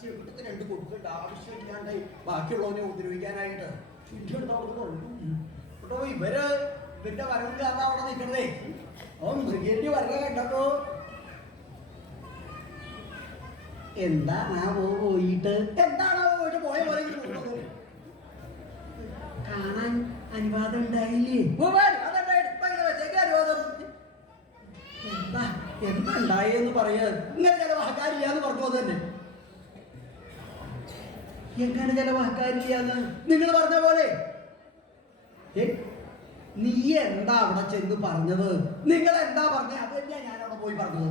ചെവിട്ടത്തിന് രണ്ട് കൊടുക്കേണ്ട ആവശ്യമില്ലാണ്ട് ബാക്കിയുള്ളവനെ ഉപദ്രവിക്കാനായിട്ട് കേട്ടോ. ഇവന്റെ വരവ് കാരണം അവിടെ നിൽക്കണതേ. അവൻ ബ്രിഗേഡിന് വരണ കണ്ടപ്പോ എന്താണാവോ പോയിട്ട് പോയ പോലെ കാണാൻ അനുവാദം ഉണ്ടായില്ലേ? എന്താ ഉണ്ടായെന്ന് പറയാ. ഇങ്ങനെ ചില വാക്കാരില്ലാന്ന് പറഞ്ഞു തന്നെ. എങ്ങനെ ചില വാക്കാരില്ലാന്ന് നിങ്ങൾ പറഞ്ഞ പോലെ നീ എന്താ അവിടെ ചെന്ന് പറഞ്ഞത്? നിങ്ങൾ എന്താ പറഞ്ഞത്? അത് തന്നെയാ ഞാൻ അവിടെ പോയി പറഞ്ഞത്.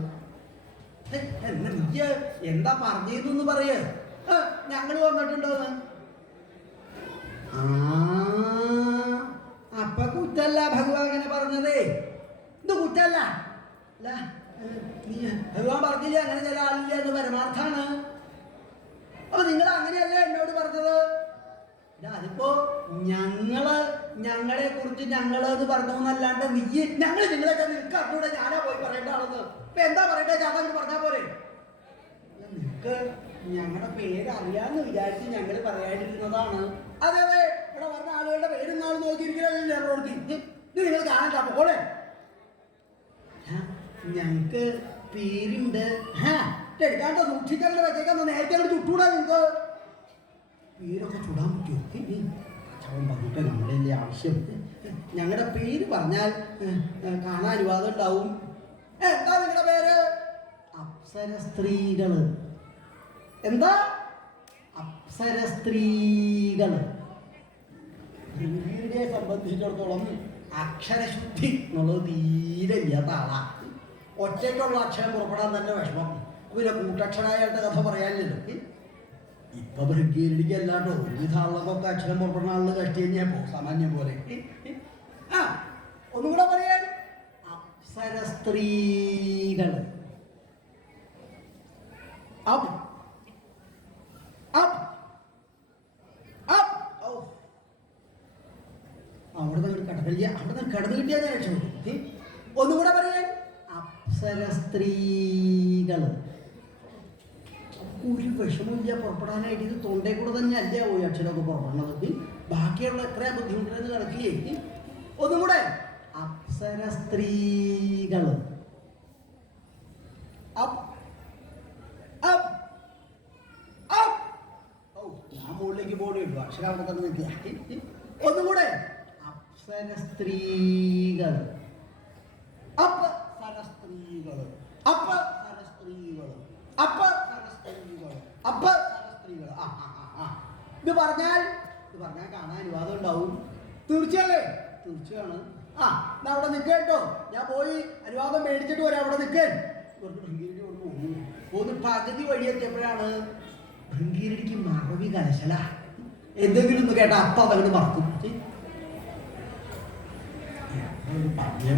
നീ എന്താ പറഞ്ഞതെന്ന് പറയ. ഞങ്ങൾ വന്നിട്ടുണ്ടോന്ന്. അപ്പൊ കുറ്റല്ല ഭഗവാൻ അങ്ങനെ പറഞ്ഞതേ. ഇത് കുറ്റല്ല. ഭഗവാൻ പറഞ്ഞില്ല അങ്ങനെ ചില ആളില്ല എന്ന് പരമാർത്ഥാണ്. അപ്പൊ നിങ്ങൾ അങ്ങനെയല്ല എന്നോട് പറഞ്ഞത്. അതിപ്പോ ഞങ്ങളെ കുറിച്ച് ഞങ്ങളെന്ന് പറഞ്ഞു എന്നല്ലാണ്ട് നിങ്ങളൊക്കെ നിൽക്കറിഞ്ഞൂടെ ഞാനാ പോയി പറയേണ്ട ആളെന്ന്. ഇപ്പൊ എന്താ പറയണ്ടേ? ചാതങ്ങ് പറഞ്ഞാ പോരെ. നിനക്ക് ഞങ്ങളുടെ പേര് അറിയാന്ന് വിചാരിച്ച് ഞങ്ങൾ പറയാതിരുന്നതാണ്. അതെ അതെ, ഇവിടെ പറഞ്ഞ ആളുകളുടെ പേരും നാൾ നോക്കിയിരിക്കലല്ലേ പ്രവൃത്തി. ഇത് നിങ്ങൾ കാണണ്ട പോലെ. ഞങ്ങക്ക് പേരുണ്ട്. എടുക്കാണ്ടോ സൂക്ഷിക്കാണ്ട് വെച്ചേക്കാന്ന് നേരത്തെ അവിടെ ചുട്ടൂടാ. നിങ്ങൾക്ക് പേരൊക്കെ ചുടാൻ പറ്റുമോ? കച്ചവടം പറഞ്ഞിട്ട് നമ്മുടെ അല്ലേ ആവശ്യം. ഞങ്ങളുടെ പേര് പറഞ്ഞാൽ കാണാൻ അനുവാദം ഉണ്ടാവും. എന്താ നിങ്ങളുടെ പേര്? അപ്സര സ്ത്രീകള്. എന്താ? അപ്സര സ്ത്രീകള്. ബ്രഹ്മീരിയെ സംബന്ധിച്ചിടത്തോളം അക്ഷരശുദ്ധി എന്നുള്ളത് തീരെ ഇല്ലാത്ത ആളാ. ഒറ്റയ്ക്കുള്ള അക്ഷരം പുറപ്പെടാൻ തന്നെ വിഷമം. പിന്നെ കൂട്ടക്ഷരായിട്ട് കഥ പറയാനില്ലല്ലോ. ഇപ്പൊ ബ്രഹ്മീരിക്ക് അല്ലാണ്ടോ ഒരുവിധ ആളുകൾക്കൊക്കെ അക്ഷരം പുറപ്പെടുന്ന ആളുകൾ കഷ്ടി കഴിഞ്ഞാൽ സാമാന്യം പോലെ. ഒന്നും കൂടെ പറയാൻ. അപ്സര സ്ത്രീകള്. അവിടെ നിന്ന് കടന്നില്ല. അവിടെ നിന്ന് കടന്നു കിട്ടിയാൽ ഞാൻ രക്ഷപ്പെട്ടു. ഒന്നും കൂടെ പറയാൻ. അപ്സര സ്ത്രീകള്. ഒരു വിഷമില്ല പുറപ്പെടാനായിട്ട്. ഇത് തൊണ്ടേ കൂടെ തന്നെ അല്ല പോയി അക്ഷരമൊക്കെ പുറപ്പെടുന്നത്. ബാക്കിയുള്ള എത്രയാ ബുദ്ധിമുട്ടില്ലെന്ന് കണക്കില്ലേ. ഒന്നും കൂടെ. അപ്സര സ്ത്രീകള്. ഞാൻ മുകളിലേക്ക് പോകണുള്ളൂ. അക്ഷരം അവിടെ തന്നെ നിൽക്കുക. ഒന്നും കൂടെ. അപ്സര സ്ത്രീകള്. അപ്സര സ്ത്രീകള്. അപ്സര സ്ത്രീകള്. അപ്സര സ്ത്രീകള്. അപ്സര സ്ത്രീകള്. ഇത് പറഞ്ഞാൽ കാണാൻ അനുവാദം ഉണ്ടാവും. തീർച്ചയല്ലേ? തീർച്ചയാണ്. അവിടെ നിൽക്കേട്ടോ. ഞാൻ പോയി അനുവാദം മേടിച്ചിട്ട് വരാം. അവിടെ നിൽക്കാൻ പോകുന്നു. പകുതി വഴി എത്തിയപ്പോഴാണ് ഭൃംഗീരടിക്ക് മറവി കലശല. എന്തെങ്കിലും ഒന്ന് കേട്ടാ അപ്പ അതങ്ങോട്ട് മറക്കും. പറഞ്ഞോ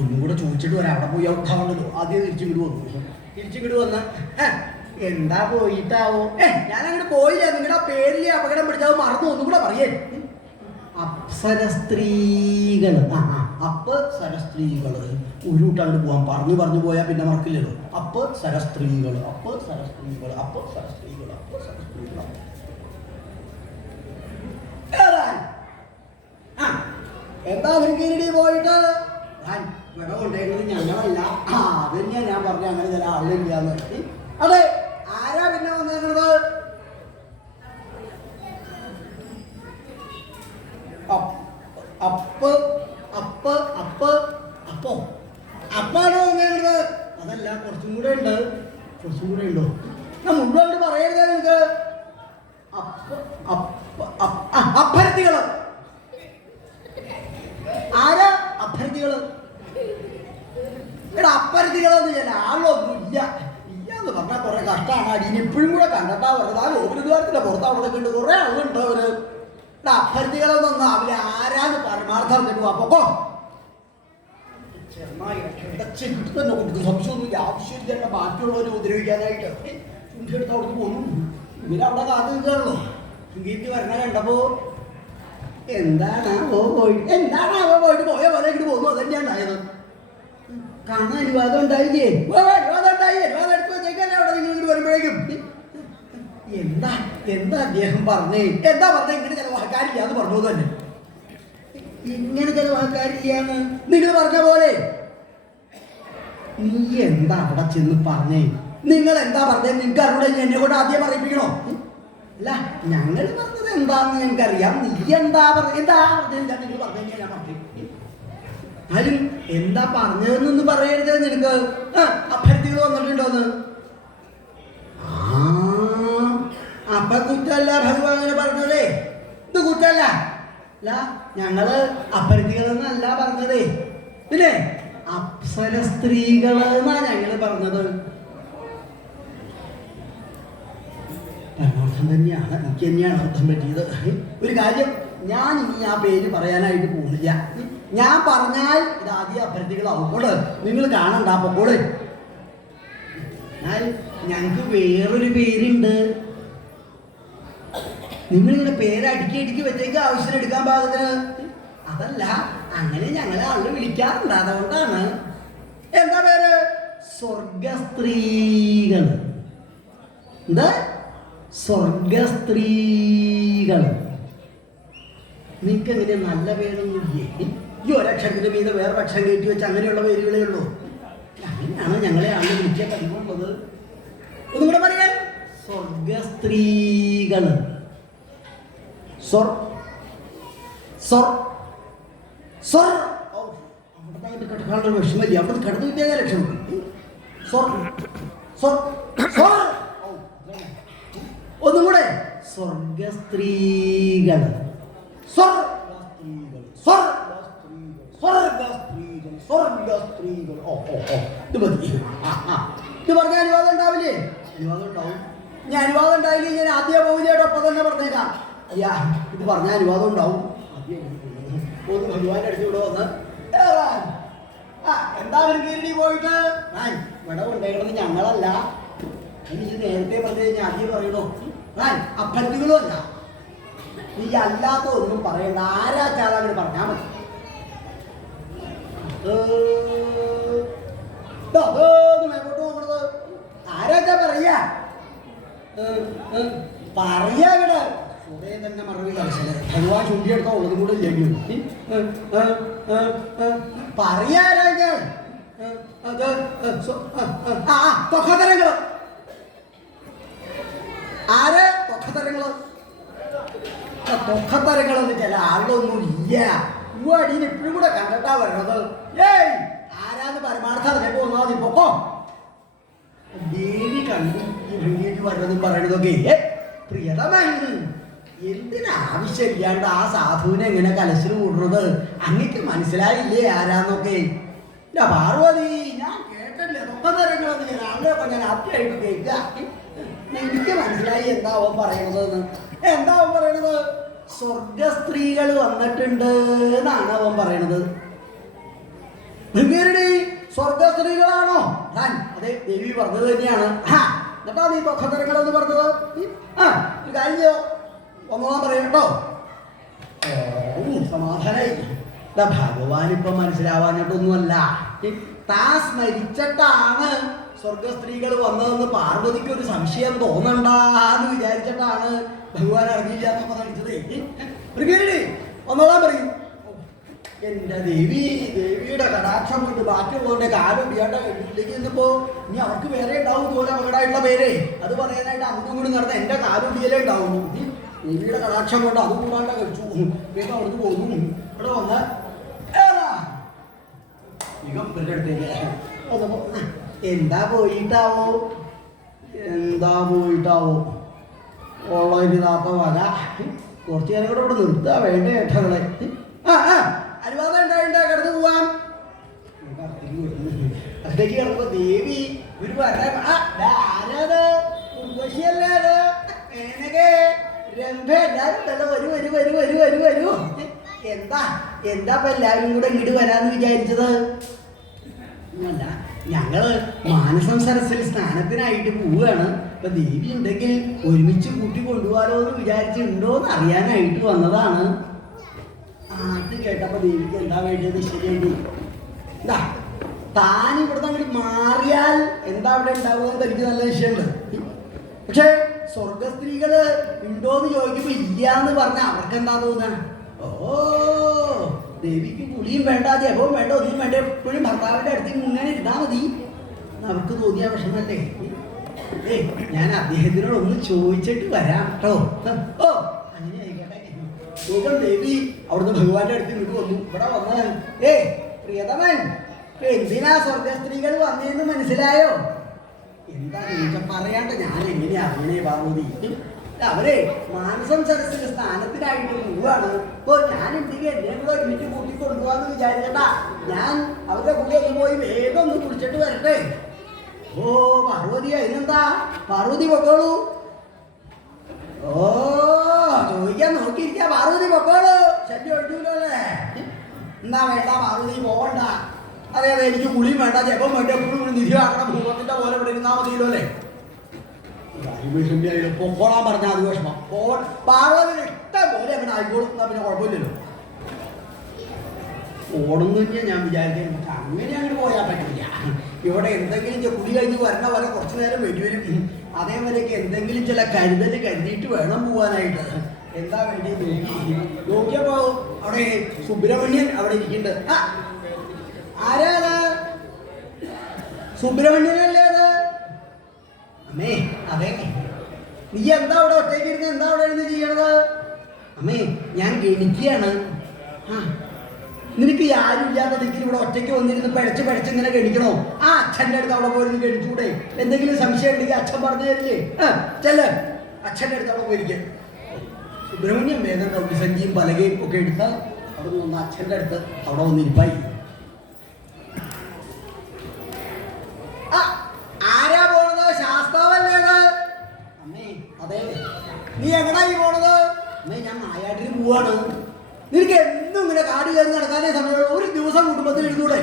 ഒന്നും കൂടെ ചോദിച്ചിട്ട് വരാം. അവിടെ പോയി ഔട്ടാവണ്ടല്ലോ. ആദ്യം തിരിച്ചിങ്ങോട്ട് വന്ന് എന്താ പോയിട്ടാവോ? ഞാനങ്ങോട്ട് പോയില്ല. നിങ്ങളുടെ പേരിലെ അപകടം പിടിച്ചാൽ മറന്നു. ഒന്നും കൂടെ പറയേ. അപ്സര സ്ത്രീകള്. അപ്സര സ്ത്രീകള്. ഒരു കൂട്ടാണ്ട് പോവാൻ പറഞ്ഞു പോയാൽ പിന്നെ മറക്കില്ലല്ലോ. അപ്സര സ്ത്രീകള്. അപ്സര സ്ത്രീകള്. അപ്സര സ്ത്രീകള്. അപ്സര സ്ത്രീകള്. എന്താ ഭൃംഗീരടി പോയിട്ട്? ഇവിടെ കൊണ്ടുപോയത് ഞങ്ങളല്ല. അതന്നെയാ ഞാൻ പറഞ്ഞ അങ്ങനെ ചില ആളില്ലാന്ന്. അതെ, ആരാ പിന്നെ വന്നേക്കുന്നത്? അപ്പാണോ വന്നേക്കുന്നത്? അതല്ല, കുറച്ചും കൂടെ ഉണ്ടോ? മുമ്പോട്ട് പറയരുത് നിങ്ങൾക്ക്. അഭ്യർത്ഥികള്. ആരാ അഭ്യർത്ഥികള്? ഇവിടെ അഭ്യർത്ഥികളൊന്നും ചില ആളൊന്നും ഇല്ലാന്ന് പറഞ്ഞാൽ കുറെ കഷ്ടമാണ്. അടിയിൽ ഇപ്പോഴും കൂടെ കണ്ടിട്ടാ പറഞ്ഞത്. ആ ഗോപുരദ്വാരത്തിന്റെ പുറത്ത് അവിടെ കണ്ട് കുറെ ആളുണ്ട്. അവര് ഇവിടെ അഭ്യർത്ഥികളൊന്നും അവര് ആരാന്ന് പരമാർത്ഥം അറിഞ്ഞിട്ട് അപ്പൊ തന്നെ കൊടുക്കും. സംശയമൊന്നുമില്ല. ആവശ്യമില്ല ബാക്കിയുള്ളവരെ ഉപദ്രവിക്കാനായിട്ട്. ചുണ്ടിയെടുത്ത് അവിടുന്ന് പോന്നു. ഇവരവിടെ കാത്തു നിൽക്കാണല്ലോ. ചുങ്കിക്ക് വരണ കണ്ടപ്പോ എന്താണാവോ പോയിട്ട് പോയ പോലെ ഇങ്ങോട്ട് പോന്നു. അതന്നെയാണ് ഉണ്ടായത്. കാണാൻ അനുവാദം ഉണ്ടായില്ലേ? അനുവാദം എടുത്ത് വെച്ചേക്കല്ലേ അവിടെ നിങ്ങൾ. എന്താ എന്താ അദ്ദേഹം പറഞ്ഞേ? എന്താ പറഞ്ഞേ? ഇങ്ങനെ ചെലവാക്കാരില്ല എന്ന് പറഞ്ഞു തന്നെ. ഇങ്ങനെ ചെലവാക്കാരില്ലാന്ന് നിങ്ങൾ പറഞ്ഞ പോലെ. നീ എന്താ അവിടെ ചെന്ന് പറഞ്ഞേ? നിങ്ങൾ എന്താ പറഞ്ഞേ? നിങ്ങൾക്ക് അറിവിടെ എന്നെ കൊണ്ട് ആദ്യം പറയിപ്പിക്കണോ? അല്ല, ഞങ്ങൾ പറഞ്ഞത് എന്താണെന്ന് ഞങ്ങൾക്കറിയാം. നീ എന്താ പറഞ്ഞ നിങ്ങൾ പറഞ്ഞു ഞാൻ പറഞ്ഞു. ആരും എന്താ പറഞ്ഞതെന്നൊന്ന് പറയരുത്. നിനക്ക് അഭ്യർത്ഥികൾ വന്നിട്ടുണ്ടോന്ന്? അപ്പൊ കുറ്റല്ല ഭഗവാൻ അങ്ങനെ പറഞ്ഞതേ. ഇത് കുറ്റല്ല. അല്ല, ഞങ്ങള് അഭ്യർത്ഥികളെന്നല്ല പറഞ്ഞതേ. പിന്നെ അപ്സര സ്ത്രീകളെന്നാ ഞങ്ങള് പറഞ്ഞത്. പരമാർത്ഥം തന്നെയാണ്. എനിക്ക് തന്നെയാണ് അർത്ഥം പറ്റിയത്. ഒരു കാര്യം, ഞാൻ ഇനി ആ പേര് പറയാനായിട്ട് പോകുന്നില്ല. ഞാൻ പറഞ്ഞാൽ ഇത് ആദ്യം അഭ്യർത്ഥികളാവുമ്പോൾ നിങ്ങൾ കാണണ്ട. പൊക്കോള്. എന്നാൽ ഞങ്ങൾക്ക് വേറൊരു പേരുണ്ട്. നിങ്ങളിങ്ങനെ പേര് അടുക്കി വെച്ചേക്ക് ആവശ്യം എടുക്കാൻ പാകത്തിന്. അതല്ല, അങ്ങനെ ഞങ്ങളെ ആള് വിളിക്കാറുണ്ട്. അതുകൊണ്ടാണ്. എന്താ പേര്? സ്വർഗസ്ത്രീകൾ. എന്താ? സ്വർഗസ്ത്രീകൾ. നിങ്ങൾക്ക് എങ്ങനെ നല്ല പേരൊന്നും ഇല്ലേ? ഈ ഒരക്ഷരത്തിന്റെ മീതെ വേറെ അക്ഷരം കയറ്റി വെച്ച് അങ്ങനെയുള്ള പേരുകളേ ഉള്ളൂ. അങ്ങനെയാണ് ഞങ്ങളെ ആള് വിളിക്കാൻ കഴിവുള്ളത്. ഒന്നും കൂടെ പറയാൻ. സ്വർഗസ്ത്രീകൾ. അവിടുത്തെ കിടക്കാനുള്ള വിഷമല്ലേ? അവിടെ കിടന്നു കിട്ടിയാൽ ലക്ഷണം. ഒന്നും കൂടെ. സ്വർഗസ്ത്രീകൾ. സ്വർഗസ്ത്രീകൾ. ഇത് മതി. ഇത് പറഞ്ഞ അനുവാദം ഉണ്ടാവില്ലേ? അനുവാദം ഉണ്ടാവും. ഞാൻ അനുവാദം ഉണ്ടായില്ലേ ഞാൻ ആദ്യം പോവില്ലേട്ടോ. അപ്പൊ തന്നെ പറഞ്ഞേക്കാം. അയ്യാ, ഇത് പറഞ്ഞ അനുവാദം ഉണ്ടാവും. ഒന്ന് ഭഗവാന്റെ അടുത്ത് ഇവിടെ വന്ന് എന്താ കീരടി പോയിട്ട് ഇവിടെ കൊണ്ടേക്കണത് ഞങ്ങളല്ല. എനിക്ക് നേരത്തെ പറഞ്ഞു കഴിഞ്ഞാൽ ആദ്യം പറയണോ? അഭ്യർത്ഥികളും അല്ല. നീ അല്ലാത്ത ഒന്നും പറയണ്ട. ആരാ ചാതാങ്ങനെ പറഞ്ഞാൽ മതി. മേപ്പോട്ട് നോക്കണത് ആരാച്ചാ പറയാ ഇവിടെ ഉദയം തന്നെ മറവി കളിച്ചത്. ഭഗവാൻ ചൂണ്ടിയെടുത്താൽ ഉള്ളതും കൂടെ ഇല്ലെങ്കിൽ പറയാരാജാൻ തൊക്കത്തരങ്ങള്. ആര്? തൊക്കത്തരങ്ങള്. തൊക്കത്തരങ്ങളൊന്നും ചില ആളുകളൊന്നും ഇല്ല. അടിയിൽ എപ്പോഴും കൂടെ കണ്ടിട്ടാ വരണത്. ഏയ് ആരാന്ന് പരമാർത്ഥം അതിനൊക്കെ ഒന്നാ മതി. പൊക്കോ. ദേവി കണ്ടു ഈ ഭംഗിയേക്ക് വരണതും പറയണതൊക്കെ. പ്രിയതമൻ, എന്തിനാവശ്യമില്ലാണ്ട് ആ സാധുവിനെ എങ്ങനെ കലശിൽ കൂടുന്നത്? അങ്ങക്ക് മനസ്സിലായില്ലേ ആരാന്നൊക്കെ? പാർവതി, ഞാൻ കേട്ടല്ലേ തൊക്കത്തരങ്ങളൊന്നും ഞാൻ ആളുകളൊക്കെ ഞാൻ ആദ്യമായിട്ട് കേൾക്കുക. എനിക്ക് മനസ്സിലായി എന്താവും പറയണതെന്ന്. എന്താവും പറയണത്? സ്വർഗസ്ത്രീകൾ വന്നിട്ടുണ്ട് എന്നാണ് അവൻ പറയണത്. സ്വർഗസ്ത്രീകളാണോ? അതെ, ദേവി പറഞ്ഞത് തന്നെയാണ്. എന്നിട്ടാ നീ തൊക്കത്തരങ്ങളെന്ന് പറഞ്ഞത്? ഒരു കാര്യം ചെയ്യോ, ഒന്നോളം പറയട്ടോ. സമാധാനായി. ഭഗവാൻ ഇപ്പൊ മനസ്സിലാവാഞ്ഞിട്ടൊന്നുമല്ല. താ സ്മരിച്ചിട്ടാണ് സ്വർഗസ്ത്രീകൾ വന്നതെന്ന് പാർവതിക്ക് ഒരു സംശയം തോന്നണ്ടെന്ന് വിചാരിച്ചിട്ടാണ് ഭഗവാൻ അറിഞ്ഞില്ല എന്നൊക്കെ നടിച്ചത്. ഒന്നോളാൻ പറയും. എന്റെ ദേവിയുടെ കടാക്ഷം കൊണ്ട് ബാക്കിയുള്ളവരുടെ കാലം ഇയാളുടെ വീട്ടിലേക്ക് നിന്നപ്പോ ഇനി അവർക്ക് വേറെ ഉണ്ടാവും പോലെ അപകടമായിട്ടുള്ള പേരെ. അത് പറയാനായിട്ട് അങ്ങോട്ടും കൂടി നടന്ന എന്റെ കാലം ഇടിയലേ ഉണ്ടാവുന്നു. ദേവിയുടെ കടാക്ഷം കൊണ്ട് അത് കൂടാണ്ട് കഴിച്ചു. വേഗം അവിടുന്ന് പോകുന്നു. ഇവിടെ വന്ന് എന്താ പോയിട്ടാവോ ഉള്ളൊരുതാത്ത വല. കുറച്ച് നേരം കൂടെ ഇവിടെ നിർത്താ വേണ്ട ഏട്ടകളെ. അനുവാദം ഉണ്ടായിട്ടാ കിടന്നു പോവാൻ. അടുത്തേക്ക് കിടക്കുമ്പോ ദേവി ഒരു ആരാത്? ഉർവശിയല്ലാത്? രംഭ എല്ലാരും വരൂ. എന്താ ഇപ്പൊ എല്ലാവരും കൂടെ ഇങ്ങോട്ട് വരാന്ന് വിചാരിച്ചത്? അല്ല, ഞങ്ങള് മാനസം സരസിൽ സ്നാനത്തിനായിട്ട് പോവുകയാണ്. അപ്പൊ ദേവി ഉണ്ടെങ്കിൽ ഒരുമിച്ച് കൂട്ടി കൊണ്ടുപോകാലോ എന്ന് വിചാരിച്ചിട്ടുണ്ടോന്ന് അറിയാനായിട്ട് വന്നതാണ്. അത് കേട്ടപ്പോ ദേവിക്ക് എന്താ വേണ്ടത്? ശരിയുണ്ട്. എന്താ താൻ ഇവിടുന്ന് അങ്ങോട്ട് മാറിയാൽ എന്താ അവിടെ ഉണ്ടാവുക എന്ന് എനിക്ക് നല്ല വിഷയമുണ്ട്. പക്ഷെ സ്വർഗസ്ത്രീകള് ഉണ്ടോന്ന് ചോദിക്കുമ്പോ ഇല്ലാന്ന് പറഞ്ഞ അവർക്ക് എന്താ തോന്നുക? ഓ, ദേവിക്ക് കുളിയും വേണ്ട, ജപവും വേണ്ട, ഒന്നും വേണ്ട, എപ്പോഴും ഭർത്താവിന്റെ അടുത്ത് ഇങ്ങനെ ഇരുന്നാ മതി. നമുക്ക് തോന്നിയ വിഷമല്ലേ? ഞാൻ അദ്ദേഹത്തിനോട് ഒന്ന് ചോദിച്ചിട്ട് വരാം കേട്ടോ. ഓ, അങ്ങനെ ആയിക്കോട്ടെ. സുഖം. ദേവി അവിടുന്ന് ഭഗവാന്റെ അടുത്ത് ഇങ്ങോട്ട് വന്നു. ഇവിടെ വന്ന് പ്രിയതമൻ, എന്തിനാ സ്വർഗസ്ത്രീകൾ വന്നേന്ന് മനസ്സിലായോ? എന്താ ചോദിച്ചാൽ പറയാണ്ട് ഞാൻ എങ്ങനെയാ അറിയണേ പാർവതി? അവരെ മാനസം സരസിന്റെ സ്ഥാനത്തിനായിട്ട് പോവാണ്. ഇപ്പൊ ഞാൻ എന്തെങ്കിലും എന്നെ കൂടെ ഒരുമിച്ച് കൂട്ടിക്കൊണ്ടുപോവാന്ന് വിചാരിച്ചട്ടാ. ഞാൻ അവരുടെ കൂടെ ഒന്ന് പോയി വേഗം ഒന്ന് കുടിച്ചിട്ട് വരട്ടെ. ഓ പാർവതി, അതിനെന്താ? പാർവതി പൊക്കോളൂ. ഓ, ചോദിക്കാൻ നോക്കിയിരിക്കാ. പാർവതി പൊക്കോളൂ, ശല്യം ഒഴിക്കൂലോ അല്ലേ? എന്നാ വേണ്ട പാർവതി, പോകണ്ട. അതെ അതെ, എനിക്ക് കുളിയും വേണ്ട, ജപം വേണ്ട, എപ്പോഴും നിധിയാക്കണം, ഭൂമത്തിന്റെ പോലെ ഇവിടെ ഇരുന്നാ മതിയല്ലോ അല്ലേ? പൊക്കോളാൻ പറഞ്ഞാൽ അത് വിഷമം. പാർവതി ഇഷ്ടം പോലെ അങ്ങനെ ആയിക്കോളും, എന്നാ പിന്നെ കുഴപ്പമില്ലല്ലോ. ഓടുന്നു ഞാൻ വിചാരിക്കുന്നത് അങ്ങനെ അങ്ങോട്ട് പോയാൽ പറ്റില്ല. ഇവിടെ എന്തെങ്കിലും കുടി കഴിഞ്ഞ് വരണ പോലെ കുറച്ചു നേരം വേണ്ടിവരും. അതേപോലെയൊക്കെ എന്തെങ്കിലും ചില കരുതൽ കരുതിയിട്ട് വേണം പോവാനായിട്ട്. എന്താ വേണ്ടി നോക്കിയപ്പോ അവിടെ സുബ്രഹ്മണ്യൻ അവിടെ ഇരിക്കുന്നുണ്ട്. ആരാ അത്? സുബ്രഹ്മണ്യനല്ലേ അത്? അമ്മേ അതെ. നീ എന്താ അവിടെ ഒറ്റയ്ക്ക് ഇരുന്ന് എന്താ അവിടെ ഇരുന്ന് ചെയ്യണത്? അമ്മേ ഞാൻ ഗണിക്കുകയാണ്. നിനക്ക് ആരും ഇല്ലാത്ത ദിക്കിൽ ഇവിടെ ഒറ്റയ്ക്ക് വന്നിരുന്ന് പിഴച്ച് ഇങ്ങനെ ഗണിക്കണോ? ആ അച്ഛൻ്റെ അടുത്ത് അവിടെ പോയിരുന്ന് ഗണിച്ചൂടെ? എന്തെങ്കിലും സംശയം ഉണ്ടെങ്കിൽ അച്ഛൻ പറഞ്ഞു തരില്ലേ? ചെല്ല്, അച്ഛൻ്റെ അടുത്ത് അവിടെ പോയിരിക്കും. സുബ്രഹ്മണ്യം വേഗം കൗടിസഞ്ചിയും പലകയും ഒക്കെ എടുത്ത് അവിടെ നിന്ന് അച്ഛൻ്റെ അടുത്ത് അവിടെ വന്നിരിപ്പായി. ആരാ പോണത്? ശാസ്താവല്ലേ അത്? അമ്മേ അതെ. നീ എങ്ങനായി പോണത്? അമ്മേ ഞാൻ നായാട്ടിന് പോവാണ്. നിനക്ക് എന്നും ഇങ്ങനെ കാട് കയറി നടക്കാനേ സമയമുള്ളൂ. ഒരു ദിവസം കുടുംബത്തിൽ ഇരുന്നൂടെ?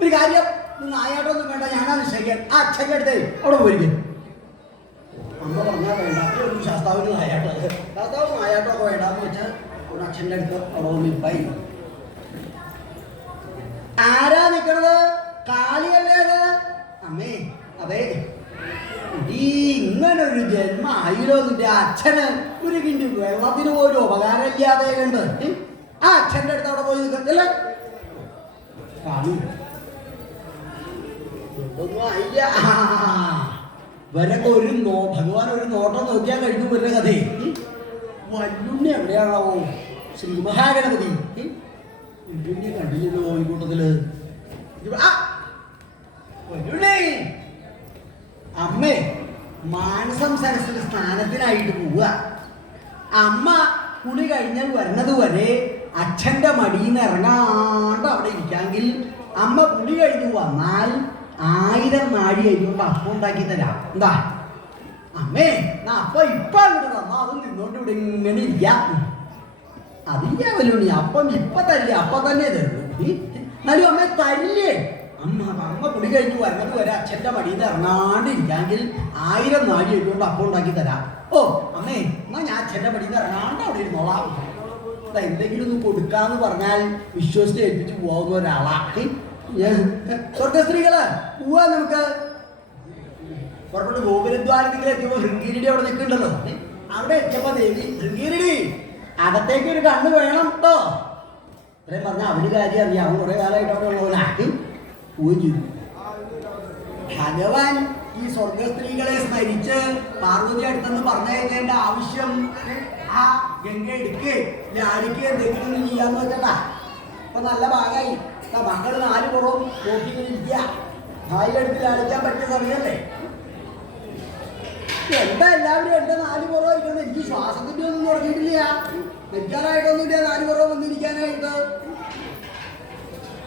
ഒരു കാര്യം, നായാട്ടൊന്നും വേണ്ട, ഞാനാ നിശ്ചയിക്കാൻ. ആ അച്ഛൻ്റെ അടുത്ത് അവിടെ പോയിരിക്കും. അമ്മ പറഞ്ഞാൽ വേണ്ട, ഒരു ശാസ്താവിന് നായാട്ടം, ശാസ്താവ് നായാട്ടമൊക്കെ വേണ്ടാന്ന് വെച്ചാൽ ഒരു അച്ഛൻ്റെ അടുത്ത് അവിടെ വന്നിരിപ്പായി. ആരാ നിൽക്കണത്? കാളിയല്ലേ അത്? അമ്മേ അതെ. ഈ ഇങ്ങനൊരു ജന്മായില്ലോ നിന്റെ അച്ഛന്. ഒരു കിണ്ടി വെള്ളത്തിന് പോലും ഉപകാരമില്ലാതെ കണ്ട് ആ അച്ഛൻ്റെ അടുത്ത് അവിടെ പോയി നിൽക്കത്തില്ല. ഒന്നും ആയില്ല. വരൊക്കെ ഒരു ഭഗവാൻ ഒരു നോട്ടം നോക്കിയാൽ കഴിഞ്ഞു വരുടെ കഥയെ. വല്ലുണ്ണി എവിടെയാണാവോ? ശ്രീ മഹാഗണപതി വല്ലുണ്ണി കണ്ടില്ലല്ലോ ഈ കൂട്ടത്തില്. വല്ലുണ്ണി അമ്മേ മാനസം സരസിന്റെ സ്ഥാനത്തിനായിട്ട് പോവുക. അമ്മ കുളി കഴിഞ്ഞാൽ വരുന്നത് വരെ അച്ഛൻ്റെ മടിയിൽ നിന്ന് ഇറങ്ങാണ്ട് അവിടെ ഇരിക്കാമെങ്കിൽ അമ്മ കുളി കഴിഞ്ഞ് വന്നാൽ 1000 നാഴി കഴിഞ്ഞുകൊണ്ട് അപ്പം ഉണ്ടാക്കി തരാം. എന്താ അമ്മേ? അപ്പം ഇപ്പം അങ്ങോട്ട് തന്നാ അത് നിന്നോണ്ട് ഇവിടെ ഇങ്ങനെ ഇരിക്കാം. അതില്ല വല്ലുണ്ണി, അപ്പം ഇപ്പം തരില്ല, അപ്പം തന്നെ തരുള്ളൂ. എന്നാലും അമ്മ തരില്ലേ? അമ്മ കുളി കഴിഞ്ഞ് വരുന്നത് വരെ അച്ഛൻ്റെ മടിയിൽ നിന്ന് ഇറങ്ങാണ്ട് ഇരിക്കാമെങ്കിൽ 1000 നാഴി കഴിഞ്ഞുകൊണ്ട് അപ്പം ഉണ്ടാക്കി തരാം. ഓ അമ്മേ, എന്നാ ഞാൻ അച്ഛൻ്റെ മടിയിൽ നിന്ന് ഇറങ്ങാണ്ട് അവിടെ ഇരുന്നോളാം. എന്തെങ്കിലും ഒന്ന് കൊടുക്കാന്ന് പറഞ്ഞാൽ വിശ്വസിച്ച് ഏൽപ്പിച്ച് പോവാവുന്ന ഒരാളാ. സ്വർഗസ്ത്രീകള് പോവാ, നമുക്ക് പുറപ്പെട്ട് ഗോപുരദ്വാരത്തിൽ എത്തിയപ്പോ ഹൃംഗീരടി അവിടെ നിൽക്കുന്നുണ്ടല്ലോ. അവിടെ എത്തിയപ്പോ ദേവി, ഹൃംഗീരടി അകത്തേക്ക് ഒരു കണ്ണ് വേണം കേട്ടോ. ഇത്രയും പറഞ്ഞാൽ അവന് കാര്യം അറിയാം. അവൻ കുറെ കാലമായിട്ട് അവിടെ ഉള്ളവനാക്കി പോവുകയും ചെയ്തു. ഭഗവാൻ ഈ സ്വർഗസ്ത്രീകളെ സ്മരിച്ച് പാർവതി അടുത്തെന്ന് പറഞ്ഞേക്കേണ്ട ആവശ്യം ആ ഗംഗ എടുക്കേ ലാലിക്ക് എന്തെങ്കിലും ചെയ്യാന്ന് വെച്ചട്ടാ. അപ്പൊ നല്ല ഭാഗമായി. മക്കള് 4 പുറവും നോക്കിയിരിക്കുക. ഭാര്യടുത്ത് ലാളിക്കാൻ പറ്റിയ സമയല്ലേ? എന്താ എല്ലാവരും എന്റെ 4 പുറവും ഇരിക്കുന്നത്? എനിക്ക് ശ്വാസത്തിന്റെ ഒന്നും തുടങ്ങിയിട്ടില്ല. മരിക്കാനായിട്ടൊന്നുമില്ല 4 പുറവും വന്നിരിക്കാനായിട്ട്.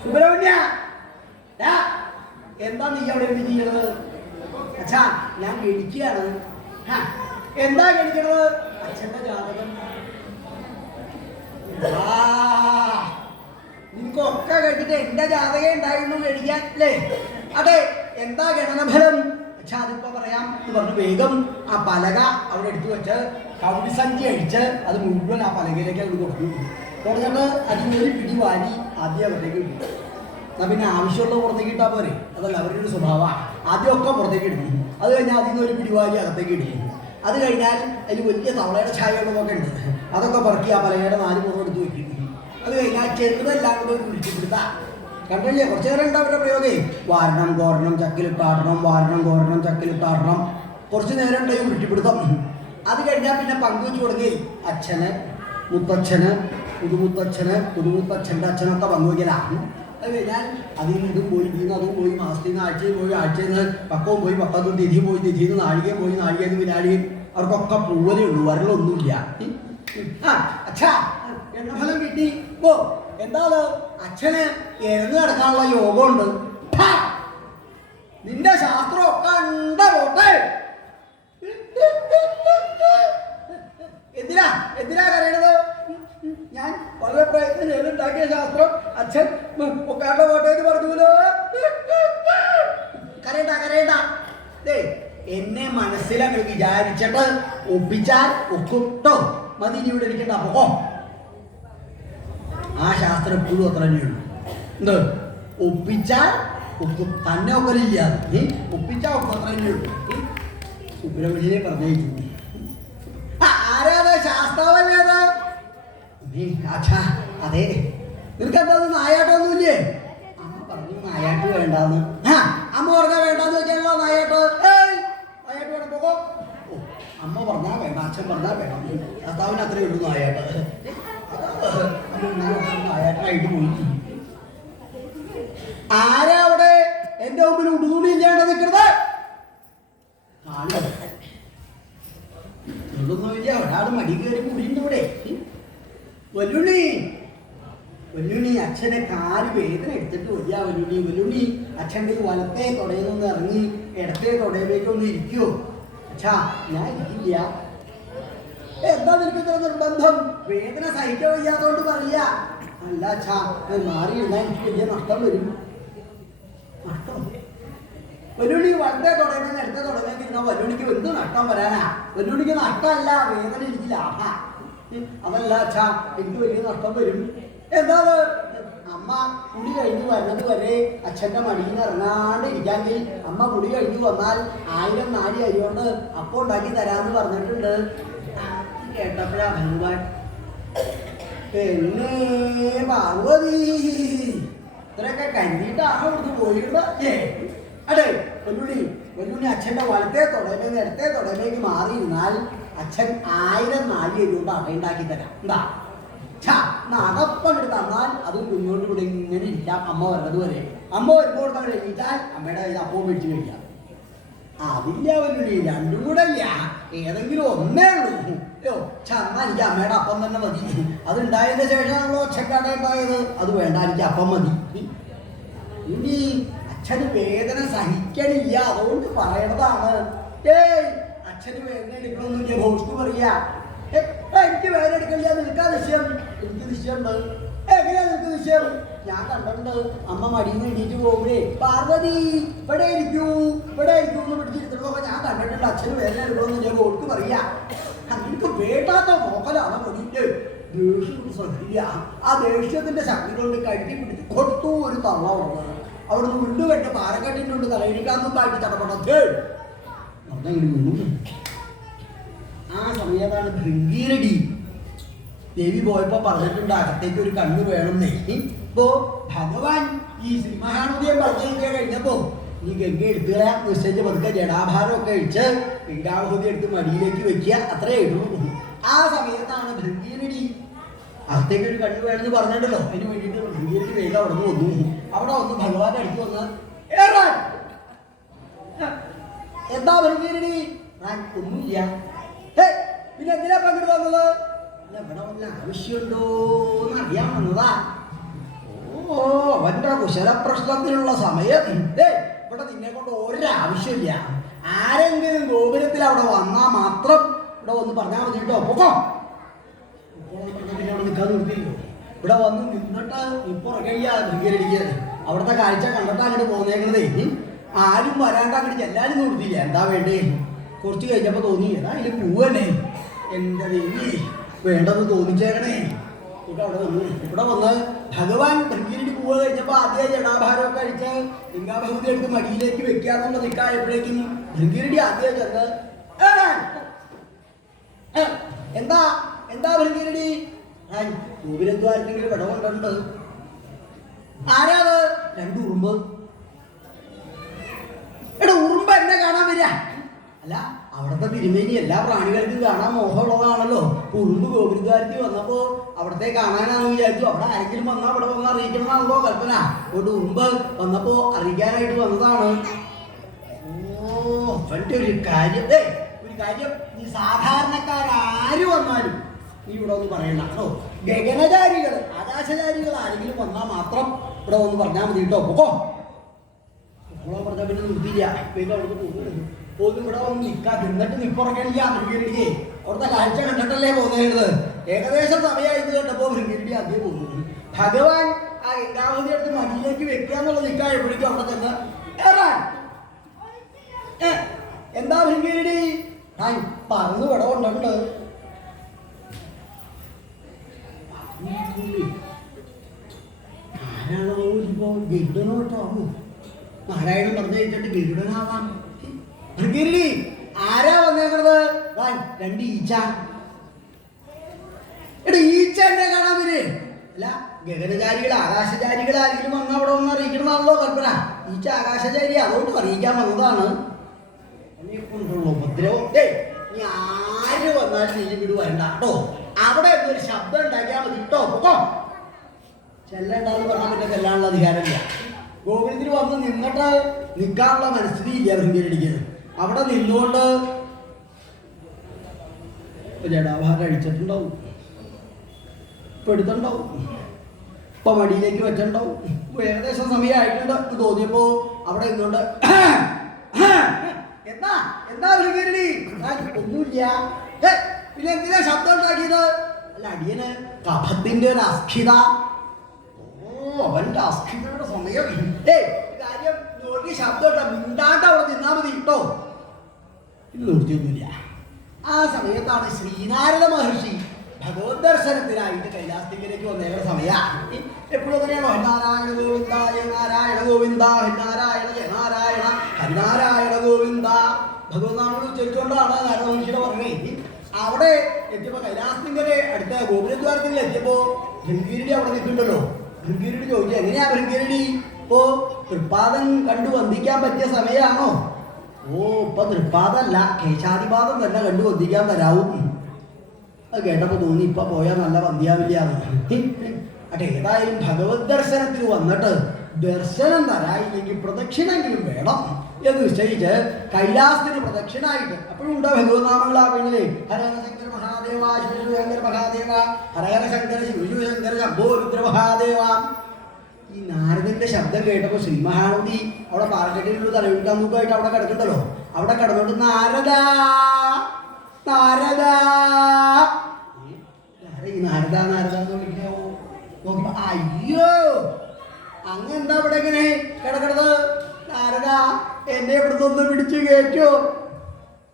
സുബ്രഹ്മണ്യ എന്താ നീ അവിടെ എന്ത് ചെയ്യണത്? അച്ഛാ ഞാൻ ഗണിക്കുകയാണ്. എന്താ ഗണിക്കണത്? അച്ഛന്റെ ജാതകം. നിനക്കൊക്കെ കഴിഞ്ഞിട്ട് എന്റെ ജാതകം ഉണ്ടായിരുന്നു ഗണിക്കാൻ അല്ലേ? അതെ, എന്താ ഗണനഫലം? അച്ഛാ അതിപ്പോ പറയാം എന്ന് പറഞ്ഞു വേഗം ആ പലക അവിടെ എടുത്തു വെച്ച് കൗടിസഞ്ചി അഴിച്ച് അത് മുഴുവൻ ആ പലകയിലേക്ക് അങ്ങ് കൊടുത്തു. തുടങ്ങിട്ട് അതിനൊരു പിടി വാരി ആദ്യം അവരുടേക്ക് ഇട്ടു. എന്നാൽ പിന്നെ ആവശ്യമുള്ള പുറത്തേക്ക് ഇട്ടാൽ പോരെ? അതല്ല അവരുടെ ഒരു സ്വഭാവമാണ്. ആദ്യമൊക്കെ പുറത്തേക്ക് ഇടുന്നു, അത് കഴിഞ്ഞാൽ അതിൽ നിന്ന് ഒരു പിടിവാരി അകത്തേക്ക് ഇടുന്നു. അത് കഴിഞ്ഞാൽ അതിൽ വലിയ തവളയുടെ ഛായകളൊക്കെ ഉണ്ട്. അതൊക്കെ പറക്കി ആ പലകയുടെ 4 പുറം എടുത്ത് വെക്കും. അത് കഴിഞ്ഞാൽ ചെറുതെല്ലാം കൂടെ കുഴിച്ചിപ്പിടുത്ത കണ്ടില്ലേ? കുറച്ച് നേരം ഉണ്ട് അവരുടെ പ്രയോഗേ. വാരണം കോരണം ചക്കിലിട്ടാടണം, വാരണം കോരണം ചക്കിലിട്ടാടണം. കുറച്ച് നേരം ഉണ്ട് കുഴിച്ചിപ്പിടുത്തം. അത് കഴിഞ്ഞാൽ പിന്നെ പങ്കുവെച്ച് തുടങ്ങി. അച്ഛന്, മുത്തച്ഛന്, പുതുമുത്തച്ഛൻ്റെ അച്ഛനൊക്കെ പങ്കുവയ്ക്കലാണ്. അത് കഴിഞ്ഞാൽ അതിൽ നിന്ന് ഇതും പോയി, ഇതിൽ നിന്ന് അതും പോയി, മാസത്തിൽ നിന്ന് ആഴ്ചയിൽ പോയി, ആഴ്ചയിൽ നിന്ന് പക്കവും പോയി, പക്കത്തും തിഥിയും പോയി, തിഥിയിൽ നിന്ന് നാഴികയും പോയി, നാഴികയിൽ നിന്ന് വിനാഴികയും. അവർക്കൊക്കെ പൂവലേ ഉള്ളൂ, വരലൊന്നുമില്ല. അച്ഛാ എണ്ണഫലം കിട്ടി. ഓ എന്താ അച്ഛന് എഴുന്ന് കിടക്കാനുള്ള യോഗമുണ്ട്. നിന്റെ ശാസ്ത്രമൊക്കെ കണ്ട പോട്ടെ. എന്തിനാ കരയണത്? ഞാൻ വളരെ പ്രയത്നം ചെയ്തുണ്ടാക്കിയ ശാസ്ത്രം അച്ഛൻ ഒക്കാണ്ട പോട്ടെ എന്ന് പറഞ്ഞുല്ലോ. കരയണ്ട. എന്നെ മനസ്സിലങ്ങൾ വിചാരിച്ചിട്ട് ഒപ്പിച്ചാൽ ഒക്കുട്ടോ മതി. ഇനി ഇവിടെ ഇരിക്കണ്ട. അപ്പോ ആ ശാസ്ത്രം എപ്പോഴും അത്ര തന്നെയുള്ളൂ. എന്ത് ഒപ്പിച്ചാൽ ഒക്കും, തന്നെ ഒക്കലില്ല. ഒപ്പിച്ചാൽ ഒക്കും, അത്ര തന്നെയുള്ളൂ. സുബ്രഹ്മണ്യനെ പറഞ്ഞേക്കും. ആരാത്? ശാസ്താവല്ലേത്? അച്ഛാ അതെ. നിനക്കെന്താ നായാട്ടൊന്നുമില്ലേ? അമ്മ പറഞ്ഞു നായാട്ട് വേണ്ടാന്ന്. അമ്മ പറഞ്ഞാൽ വേണ്ടാന്ന് വെച്ചാണല്ലോ നായാട്ട്. നായാട്ട് വേണം പോകോ. ഓ അമ്മ പറഞ്ഞാൽ വേണ്ട, അച്ഛൻ പറഞ്ഞാൽ വേണം. ശാസ്താവിന് അത്രയേ ഉള്ളൂ നായാട്ട്. നായാട്ടായിട്ട് പോയി. ആരാ അവിടെ എന്റെ മുമ്പിൽ ഉടുതുണി ഇല്ലാണ്ട് നിൽക്കരുത്? ഒന്നുമില്ല, ഒരാൾ മടി കയറി കൂടിയിട്ടുണ്ട് ഇവിടെ. വല്ലുണ്ണി അച്ഛനെ കാല് വേദന എടുത്തിട്ട് വയ്യ. വല്ലുണ്ണി അച്ഛൻ്റെ വലത്തെ തുടയെന്നൊന്ന് ഇറങ്ങി ഇടത്തെ തുടയിലേക്കൊന്ന് ഇരിക്കുവോ? അച്ഛാ ഞാൻ ഇരിക്കില്ല. എന്താ നിനക്ക് നിർബന്ധം? വേദന സഹിക്കാൻ വയ്യാത്തോണ്ട് പറയാ. അല്ല അച്ഛാ മാറിയിരുന്നാൽ എനിക്ക് വലിയ നഷ്ടം വരും. നഷ്ടം? വല്ലുണ്ണി വലത്തെ തുടങ്ങാൻ എടുത്ത തുടങ്ങിയിരുന്ന വല്ലുണ്ണിക്ക് എന്ത് നഷ്ടം വരാനാ? വല്ലുണ്ണിക്ക് നഷ്ടമല്ല, വേദന എനിക്ക് ലാഭ. അതല്ല അച്ഛാ എനിക്ക് വലിയ നഷ്ടം വരും. എന്താ അമ്മ കുടി കഴിഞ്ഞ് വരുന്നത് വരെ അച്ഛൻ്റെ മടിയിൽ നിന്ന് ഇറങ്ങാണ്ട് ഇരിക്കാമെങ്കിൽ അമ്മ കുടി കഴിഞ്ഞ് വന്നാൽ 1000 നാഴി അരികൊണ്ട് അപ്പം ഉണ്ടാക്കി തരാമെന്ന് പറഞ്ഞിട്ടുണ്ട്. കേട്ടപ്പോഴാ ഭഗവാൻ എന്നെ പാർവതി ഇത്രയൊക്കെ കരുതിയിട്ടാണ് ഇവിടുന്ന് പോയിരുന്നത്. അതെ വല്ലുണ്ണി അച്ഛൻ്റെ വലത്തെ തുടയിലേക്ക് ഇടത്തെ തുടയിലേക്ക് മാറിയിരുന്നാൽ അച്ഛൻ 1000 നാഴി അരികൊണ്ട് അടയുണ്ടാക്കി തരാം. എന്താ നടപ്പം എടുത്ത് തന്നാൽ അതും കുഞ്ഞോണ്ട് കൂടെ ഇങ്ങനെ ഇരിക്കാം അമ്മ വരുന്നത് വരെ. അമ്മ വരുമ്പോൾ തന്നെ എണീറ്റാൽ അമ്മയുടെ കയ്യിൽ അപ്പവും മേടിച്ച് കഴിക്കാം. അതില്ല വല്ലുണ്ണി, രണ്ടും കൂടെ ഇല്ല, ഏതെങ്കിലും ഒന്നേ ഉള്ളൂ. എന്നാ എനിക്ക് അമ്മയുടെ അപ്പം തന്നെ മതി. അതുണ്ടായതിന് ശേഷമാണല്ലോ ഒച്ചക്കട ഉണ്ടായത്. അത് വേണ്ട, എനിക്ക് അപ്പം മതി. ഇനി അച്ഛന് വേദന സഹിക്കണില്ല, അതുകൊണ്ട് പറയണതാണ്. അച്ഛന് വേദന എടുക്കണമെന്നില്ല, ഭോഷ്ക്ക് പറയാ. എനിക്ക് വേദന എടുക്കില്ല, നിൽക്കാ നിശ്ചയം. എനിക്ക് നിശ്ചയമുണ്ട്. എങ്ങനെയാ നിനക്ക് നിശ്ചയം? ഞാൻ കണ്ടിട്ടുണ്ട് അമ്മ മടിയിൽ നിന്ന് എണീറ്റ് പോകുമ്പോഴേ പാർവതി ഇവിടെ ഇരിക്കൂ എന്ന് പിടിച്ചിരുത്തുള്ളതൊക്കെ ഞാൻ കണ്ടിട്ടുണ്ട്. അച്ഛന് വേദന എടുക്കണമെന്ന് ഞാൻ ഭോഷ്ക്ക് പറയാ. നിനക്ക് വേണ്ടാത്ത നോക്കലാണ് മതിയിട്ട് ദേഷ്യം ശ്രദ്ധിക്കുക. ആ ദേഷ്യത്തിന്റെ ശക്തി കൊണ്ട് കഴുത്തി പിടിച്ച് കൊടുത്തു ഒരു തള്ള ഉള്ളത്. അവിടുന്ന് വിണ്ടുകെട്ട് പാറക്കെട്ടിൻ്റെ കൊണ്ട് തലയിരിക്കാന്നും കാട്ടി തടപടത്ത് വീണു. ആ സമയത്താണ് ഭൃംഗീരടി ദേവി പോയപ്പോ പറഞ്ഞിട്ടുണ്ട് അകത്തേക്ക് ഒരു കണ്ണ് വേണമെന്നേ. ഇപ്പോ ഭഗവാൻ ഈ ശ്രീമഹാനദിയെ പറഞ്ഞിരിക്കാൻ കഴിഞ്ഞപ്പോ ഈ ഗംഗ എടുത്തുകളെ നിശ്ചയിച്ച് പതുക്കെ ജടാഭാരമൊക്കെ കഴിച്ച് ഗംഗാഭൂതി എടുത്ത് മടിയിലേക്ക് വെക്കുക, അത്രേ ഉള്ളൂ. ആ സമയത്താണ് ഭൃംഗീരടി അകത്തേക്ക് ഒരു കണ്ണ് വേണമെന്ന് പറഞ്ഞിട്ടല്ലോ. അതിന് വേണ്ടിയിട്ട് ഭൃംഗീരടി വേഗം അവിടെ നിന്ന് വന്നു. അവിടെ വന്ന് ഭഗവാന്റെ അടുത്ത് വന്ന് എന്താ ഭൃംഗീരടി? ഒന്നുമില്ല. പിന്നെ എന്തിനാ പങ്കെടുത്ത് വന്നത്? അല്ല ഇവിടെ വല്ല ആവശ്യമുണ്ടോന്ന് അറിയാൻ വന്നതാ. ഓ അവന്റെ കുശലപ്രശ്നത്തിനുള്ള സമയം. ഇവിടെ നിന്നെ കൊണ്ട് ഒരാവശ്യമില്ല. ആരെങ്കിലും ഗോപുരത്തിൽ അവിടെ വന്നാൽ മാത്രം ഇവിടെ വന്ന് പറഞ്ഞാൽ മതി കേട്ടോ. പൊക്കോ. പിന്നെ അവിടെ നിൽക്കാൻ നിർത്തിയില്ലോ. ഇവിടെ വന്ന് നിന്നിട്ട് ഇപ്പൊ കഴിയാ ഭൃംഗീരടിക്കുക. അവിടുത്തെ കാഴ്ച കണ്ടിട്ടാ അങ്ങോട്ട് പോകുന്നേക്കണതേ. ആരും വരാണ്ട് അങ്ങോട്ട് ചെല്ലാനും നിർത്തിയില്ല. എന്താ വേണ്ടേ? കുറച്ച് കഴിഞ്ഞപ്പോൾ തോന്നി ഏതാ ഇതിൽ പൂവല്ലേ എൻ്റെ ദേവി വേണ്ടെന്ന് തോന്നിച്ചേക്കണേ. ഇവിടെ വന്ന് ഭഗവാൻ ഭൃംഗീരടി പൂവ് കഴിഞ്ഞപ്പോൾ ആദ്യം ജടാഭാരമൊക്കെ കഴിച്ച് ഗംഗാഭൂതി എടുത്ത് മടിയിലേക്ക് വെക്കാന്നുള്ള നിൽക്കായപ്പോഴേക്കും ഭൃംഗീരടി ആദ്യം ചെന്ന് എന്താ എന്താ ഭൃംഗീരടി? ഗോപുരദ്വാരത്തെങ്കിലും വിടവുണ്ടുണ്ട്. ആരാത്? 2 ഉറുമ്പ്. എടാ ഉറുമ്പ് എന്നെ കാണാൻ വരിക അല്ല, അവിടുത്തെ തിരുമേനി എല്ലാ പ്രാണികൾക്കും കാണാൻ മോഹമുള്ളതാണല്ലോ. ഉറുമ്പ് ഗോപുരദ്വാരത്തിൽ വന്നപ്പോ അവിടത്തെ കാണാനാണെന്ന് വിചാരിച്ചു. അവിടെ ആരെങ്കിലും വന്നാൽ അവിടെ വന്ന് അറിയിക്കണമെന്നാണല്ലോ കൽപ്പന. ഒരു ഉറുമ്പ് വന്നപ്പോ അറിയിക്കാനായിട്ട് വന്നതാണ്. അവന്റെ ഒരു കാര്യം നീ സാധാരണക്കാരും വന്നാലും നീ ഇവിടെ ഒന്ന് പറയണ്ട കേട്ടോ. ഗഗനചാരികൾ ആകാശചാരികൾ ആരെങ്കിലും വന്നാൽ മാത്രം ഇവിടെ ഒന്ന് പറഞ്ഞാൽ മതി കേട്ടോ. പൊക്കോ പറഞ്ഞാൽ പിന്നെ നിർത്തിയില്ല. പിന്നെ അവിടുന്ന് പോലും ഇവിടെ വന്ന് നിൽക്കാൻ നിന്നിട്ട് നിൽപ്പുറക്കണില്ല. ഭൃംഗിരിടിക്ക് അവിടുത്തെ കാഴ്ച കണ്ടിട്ടല്ലേ പോകുന്നത്. ഏകദേശം സമയമായിട്ട് കേട്ടപ്പോ ഭൃംഗിരിടി അതേ പോകുന്നത്. ഭഗവാൻ ആ ഗംഗാവതി അടുത്ത് മടിയിലേക്ക് വെക്കുക എന്നുള്ള നിൽക്കാൻ എപ്പോഴേക്കും അവിടെ ചെന്ന് ഏറാൻ. എന്താ ഭൃംഗിരിടി? പറന്ന് വിടവുണ്ടുണ്ട്. ആരാണോ ഇപ്പോ ഗരുഡനോട്ടാവൂ? നാരായണൻ പറഞ്ഞു കഴിഞ്ഞിട്ട് ഗരുഡനാവാം. ഭൃംഗിരിടി ആരാ വന്നേക്കണത്? 2 ഈച്ച. എടാ ഈച്ച എന്നെ കാണാൻ വരേ അല്ല, ഗഗനചാരികൾ ആകാശചാരികൾ ആരെങ്കിലും വന്നാൽ അവിടെ വന്ന് അറിയിക്കണമെന്നാണല്ലോ കൽപ്പന. ഈച്ച ആകാശചാരി അതുകൊണ്ട് അറിയിക്കാൻ വന്നതാണ്. ഉപദ്രവം നീ ആര് വന്നാലും നീ വീട് വരണ്ട കേട്ടോ. അവിടെ ഒരു ശബ്ദം ഉണ്ടാക്കിയാൽ മതി കേട്ടോ. പൊക്കോ ചെല്ലണ്ടെന്ന് പറഞ്ഞാൽ പിന്നെ ചെല്ലാനുള്ള അധികാരമില്ല. ഗോകുലത്തിൽ വന്ന് നിന്നിട്ട് നിൽക്കാനുള്ള മനസ്ഥിതി ഇല്ല ഭൃംഗിരടിക്ക്. അവിടെ നിന്നുകൊണ്ട് ജടാഭാരം അഴിച്ചിട്ടുണ്ടാവും, ഇപ്പൊ എടുത്തിട്ടുണ്ടാവും, ഇപ്പൊ മടിയിലേക്ക് വെച്ചിട്ടുണ്ടാവും. ഏകദേശം സമയമായിട്ടുണ്ട് തോന്നിയപ്പോ അവിടെ നിന്നുകൊണ്ട് എന്താ എന്താ ഭൃംഗിരടി? ഒന്നുമില്ല. പിന്നെ എന്തിനാ ശബ്ദം ഉണ്ടാക്കിയത്? അല്ല അടിയന് കഫത്തിന്റെ ഒരു അസ്ഥിത. അവന്റെ അസ്ഥിതയുടെ സമയം കാര്യം നോക്കി ശബ്ദം മിണ്ടാണ്ട് അവിടെ നിന്നാ മതി കേട്ടോ. ഇത് നിർത്തിയൊന്നുമില്ല. ആ സമയത്താണ് ശ്രീനാരദ മഹർഷി ഭഗവത് ദർശനത്തിനായിട്ട് കൈലാസത്തിലേക്ക് വന്നേക്കുന്ന സമയമാണ്. എപ്പോഴും അങ്ങനെയാണോ? ഹരിനാരായണ ഗോവിന്ദ ജയ നാരായണ ഗോവിന്ദ ഹരിനാരായണ ജയ നാരായണ ഹരിനാരായണ ഗോവിന്ദ ഭഗവത് നാമങ്ങൾ ഉച്ചരിച്ചുകൊണ്ടാണ് നാരദ മഹർഷിയുടെ പറഞ്ഞത്. അവിടെ എത്തിയപ്പോ കൈലാസത്തിങ്കലെ അടുത്ത ഗോപുരദ്വാരത്തിൽ എത്തിയപ്പോ ഭൃംഗിരിടി അവിടെ നിൽക്കുന്നുണ്ടല്ലോ. ഭൃംഗിരിടി ചോദിച്ചു, എങ്ങനെയാ ഭൃംഗിരിടി ഇപ്പോ തൃപ്പാദം കണ്ടു വന്ദിക്കാൻ പറ്റിയ സമയമാണോ? ഇപ്പൊ തൃപ്പാദമല്ല, കേശാദിപാദം തന്നെ കണ്ടു വന്ദിക്കാൻ തരാവും. അത് കേട്ടപ്പോ തോന്നി ഇപ്പൊ പോയാൽ നല്ല വന്ധ്യാവില്ലാന്ന്. അട്ടെ ഏതായാലും ഭഗവത് ദർശനത്തിന് വന്നിട്ട് ദർശനം തരായില്ലെങ്കിൽ പ്രദക്ഷിണെങ്കിലും വേണം എന്ന് നിശ്ചയിച്ച് കൈലാസത്തിന് പ്രദക്ഷിണായിട്ട് അപ്പോഴും ഉണ്ടോ ഭഗവത് നാമങ്ങളാ പെണ്ണിലെ ഹരഹര ശങ്കര മഹാദേവ ശിവശങ്കര മഹാദേവ ഹരഹര ശങ്കര ശിവശങ്കര ശംഭോ രുദ്ര മഹാദേവ. ഈ നാരദന്റെ ശബ്ദം കേട്ടപ്പോ ശ്രീ മഹാനന്ദി അവിടെ പാറക്കെട്ടിലുള്ള തലവിളിക്കാൻ നോക്കായിട്ട് അവിടെ കിടക്കണ്ടല്ലോ. അവിടെ കിടന്നോണ്ട് നാരദാ നാരദാ ഈ നാരദ നാരദ എന്ന് വിളിക്കാവോ നോക്കുമ്പോ അയ്യോ അങ്ങെന്താ ഇവിടെ ഇങ്ങനെ കിടക്കണത്? നാരദ എന്നെ ഇവിടുത്തെ ഒന്ന് പിടിച്ചു കയറ്റോ?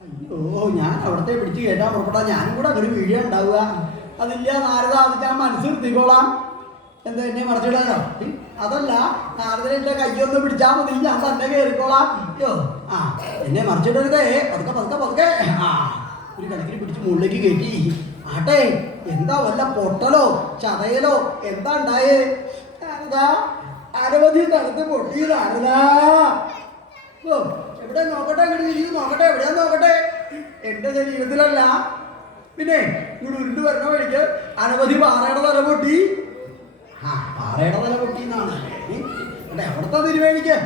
അയ്യോ ഞാൻ അവിടത്തെ പിടിച്ചു കയറ്റാൻ പുറപ്പെട്ടാ ഞാനും കൂടെ അങ്ങനെ വീഴ ഉണ്ടാവുക. അതില്ല നാരദ, അത് ഞാൻ മനസ്സിലെത്തിക്കോളാം. എന്താ എന്നെ മറച്ചിടാനോ? അതല്ല, നാരദനെ കയ്യൊന്ന് പിടിച്ചാൽ മതി, ഞാൻ തന്നെ കയറിക്കോളാം. അയ്യോ എന്നെ മറിച്ചിടരുതേ, പതുക്കെ പതുക്കെ പതുക്കെ. ഒരു കണക്കിന് പിടിച്ച് മുകളിലേക്ക് കയറ്റി. ആട്ടെ എന്താ വല്ല പൊട്ടലോ ചതയലോ എന്താ ഉണ്ടായേ? നാരദാ അനവധി സ്ഥലത്ത് പൊട്ടി നാരദാ. എവിടെ നോക്കട്ടെ, ഇങ്ങോട്ട് നോക്കട്ടെ, എവിടെയാ നോക്കട്ടെ? എന്റെ ശരീരത്തിലല്ല, പിന്നെ ഇങ്ങോട്ട് ഉരുണ്ട് വരണ വഴിക്ക് അനവധി പാറയുടെ തല പൊട്ടി. പാറയുടെ തല പൊട്ടി എന്നാണ് എവിടത്തെ തിരുവേണിക്ക്.